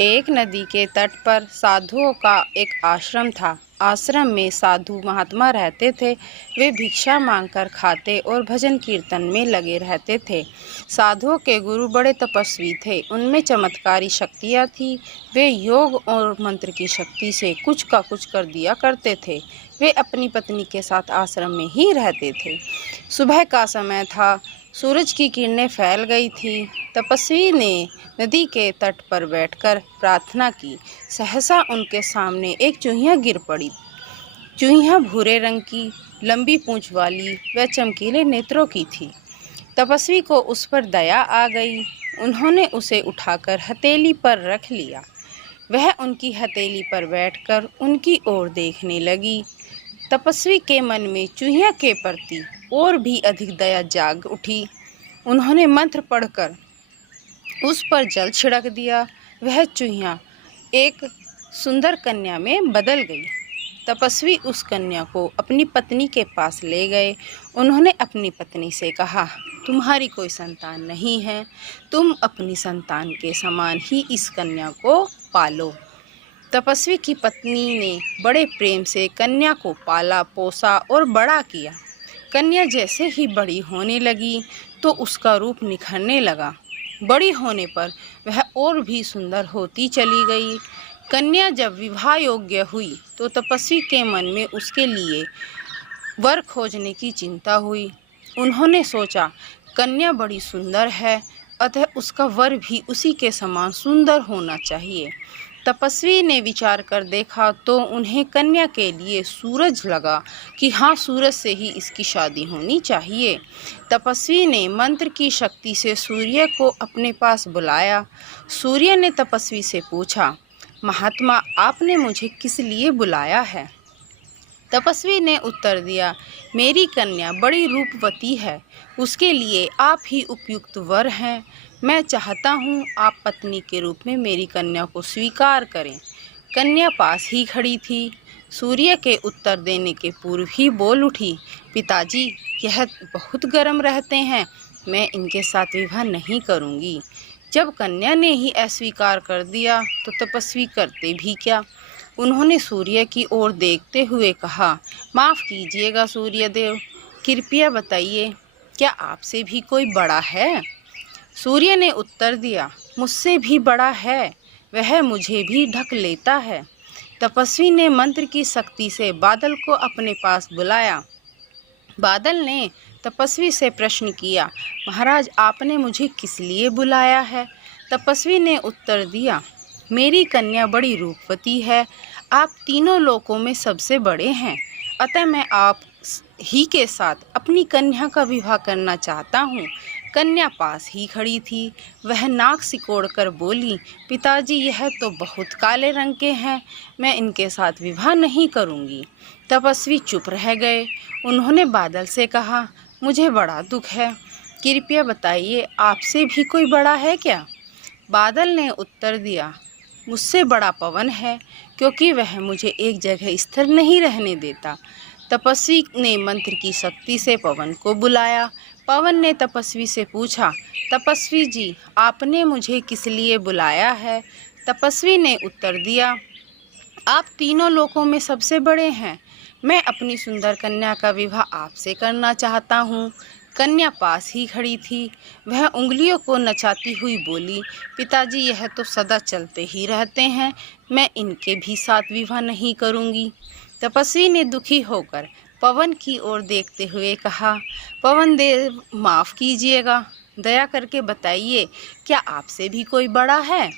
एक नदी के तट पर साधुओं का एक आश्रम था। आश्रम में साधु महात्मा रहते थे। वे भिक्षा मांगकर खाते और भजन कीर्तन में लगे रहते थे। साधुओं के गुरु बड़े तपस्वी थे। उनमें चमत्कारी शक्तियाँ थीं। वे योग और मंत्र की शक्ति से कुछ का कुछ कर दिया करते थे। वे अपनी पत्नी के साथ आश्रम में ही रहते थे। सुबह का समय था। सूरज की किरणें फैल गई थी। तपस्वी ने नदी के तट पर बैठकर प्रार्थना की। सहसा उनके सामने एक चूहिया गिर पड़ी। चूहिया भूरे रंग की, लंबी पूंछ वाली व चमकीले नेत्रों की थी। तपस्वी को उस पर दया आ गई। उन्होंने उसे उठाकर हथेली पर रख लिया। वह उनकी हथेली पर बैठकर उनकी ओर देखने लगी। तपस्वी के मन में चूहिया के प्रति और भी अधिक दया जाग उठी। उन्होंने मंत्र पढ़कर उस पर जल छिड़क दिया। वह चूहिया एक सुंदर कन्या में बदल गई। तपस्वी उस कन्या को अपनी पत्नी के पास ले गए। उन्होंने अपनी पत्नी से कहा, तुम्हारी कोई संतान नहीं है, तुम अपनी संतान के समान ही इस कन्या को पालो। तपस्वी की पत्नी ने बड़े प्रेम से कन्या को पाला पोसा और बड़ा किया। कन्या जैसे ही बड़ी होने लगी तो उसका रूप निखरने लगा। बड़ी होने पर वह और भी सुंदर होती चली गई। कन्या जब विवाह योग्य हुई तो तपस्वी के मन में उसके लिए वर खोजने की चिंता हुई। उन्होंने सोचा, कन्या बड़ी सुंदर है, अतः उसका वर भी उसी के समान सुंदर होना चाहिए। तपस्वी ने विचार कर देखा तो उन्हें कन्या के लिए सूरज लगा कि हाँ, सूरज से ही इसकी शादी होनी चाहिए। तपस्वी ने मंत्र की शक्ति से सूर्य को अपने पास बुलाया। सूर्य ने तपस्वी से पूछा, महात्मा, आपने मुझे किस लिए बुलाया है? तपस्वी ने उत्तर दिया, मेरी कन्या बड़ी रूपवती है, उसके लिए आप ही उपयुक्त वर हैं। मैं चाहता हूँ आप पत्नी के रूप में मेरी कन्या को स्वीकार करें। कन्या पास ही खड़ी थी। सूर्य के उत्तर देने के पूर्व ही बोल उठी, पिताजी, यह बहुत गर्म रहते हैं, मैं इनके साथ विवाह नहीं करूँगी। जब कन्या ने ही अस्वीकार कर दिया तो तपस्वी करते भी क्या। उन्होंने सूर्य की ओर देखते हुए कहा, माफ़ कीजिएगा सूर्यदेव, कृपया बताइए, क्या आपसे भी कोई बड़ा है? सूर्य ने उत्तर दिया, मुझसे भी बड़ा है, वह मुझे भी ढक लेता है। तपस्वी ने मंत्र की शक्ति से बादल को अपने पास बुलाया। बादल ने तपस्वी से प्रश्न किया, महाराज, आपने मुझे किस लिए बुलाया है? तपस्वी ने उत्तर दिया, मेरी कन्या बड़ी रूपवती है, आप तीनों लोकों में सबसे बड़े हैं, अतः मैं आप ही के साथ अपनी कन्या का विवाह करना चाहता हूँ। कन्या पास ही खड़ी थी। वह नाक सिकोड़कर बोली, पिताजी, यह तो बहुत काले रंग के हैं, मैं इनके साथ विवाह नहीं करूँगी। तपस्वी चुप रह गए। उन्होंने बादल से कहा, मुझे बड़ा दुख है, कृपया बताइए, आपसे भी कोई बड़ा है क्या? बादल ने उत्तर दिया, मुझसे बड़ा पवन है, क्योंकि वह मुझे एक जगह स्थिर नहीं रहने देता। तपस्वी ने मंत्र की शक्ति से पवन को बुलाया। पवन ने तपस्वी से पूछा, तपस्वी जी, आपने मुझे किस लिए बुलाया है? तपस्वी ने उत्तर दिया, आप तीनों लोकों में सबसे बड़े हैं, मैं अपनी सुंदर कन्या का विवाह आपसे करना चाहता हूँ। कन्या पास ही खड़ी थी। वह उंगलियों को नचाती हुई बोली, पिताजी, यह तो सदा चलते ही रहते हैं, मैं इनके भी साथ विवाह नहीं करूँगी। तपस्वी ने दुखी होकर पवन की ओर देखते हुए कहा, पवन देव, माफ़ कीजिएगा, दया करके बताइए, क्या आपसे भी कोई बड़ा है?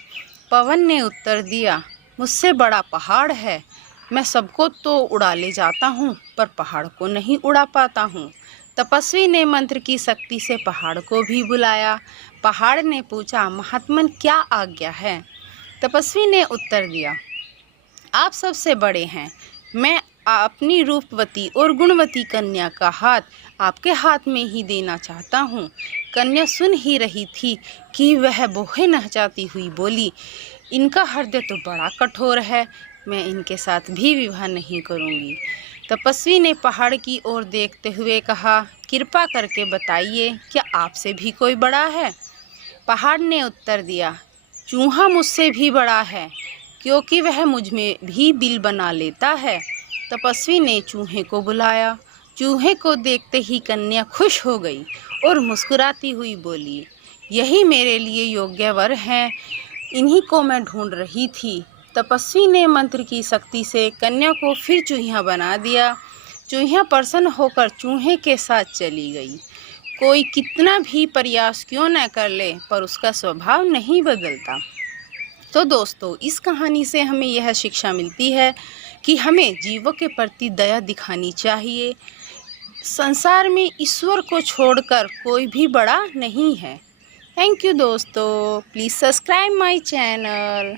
पवन ने उत्तर दिया, मुझसे बड़ा पहाड़ है, मैं सबको तो उड़ा ले जाता हूँ पर पहाड़ को नहीं उड़ा पाता हूँ। तपस्वी ने मंत्र की शक्ति से पहाड़ को भी बुलाया। पहाड़ ने पूछा, महात्मन, क्या आज्ञा है? तपस्वी ने उत्तर दिया, आप सबसे बड़े हैं, मैं अपनी रूपवती और गुणवती कन्या का हाथ आपके हाथ में ही देना चाहता हूँ। कन्या सुन ही रही थी कि वह बोहे नचाती हुई बोली, इनका हृदय तो बड़ा कठोर है, मैं इनके साथ भी विवाह नहीं करूँगी। तपस्वी ने पहाड़ की ओर देखते हुए कहा, कृपा करके बताइए, क्या आपसे भी कोई बड़ा है? पहाड़ ने उत्तर दिया, चूहा मुझसे भी बड़ा है, क्योंकि वह मुझ में भी बिल बना लेता है। तपस्वी ने चूहे को बुलाया। चूहे को देखते ही कन्या खुश हो गई और मुस्कुराती हुई बोली, यही मेरे लिए योग्य वर हैं, इन्हीं को मैं ढूंढ रही थी। तपस्वी ने मंत्र की शक्ति से कन्या को फिर चूहिया बना दिया। चूहिया प्रसन्न होकर चूहे के साथ चली गई। कोई कितना भी प्रयास क्यों न कर ले, पर उसका स्वभाव नहीं बदलता। तो दोस्तों, इस कहानी से हमें यह शिक्षा मिलती है कि हमें जीवों के प्रति दया दिखानी चाहिए। संसार में ईश्वर को छोड़कर कोई भी बड़ा नहीं है। थैंक यू दोस्तों, प्लीज़ सब्सक्राइब माय चैनल।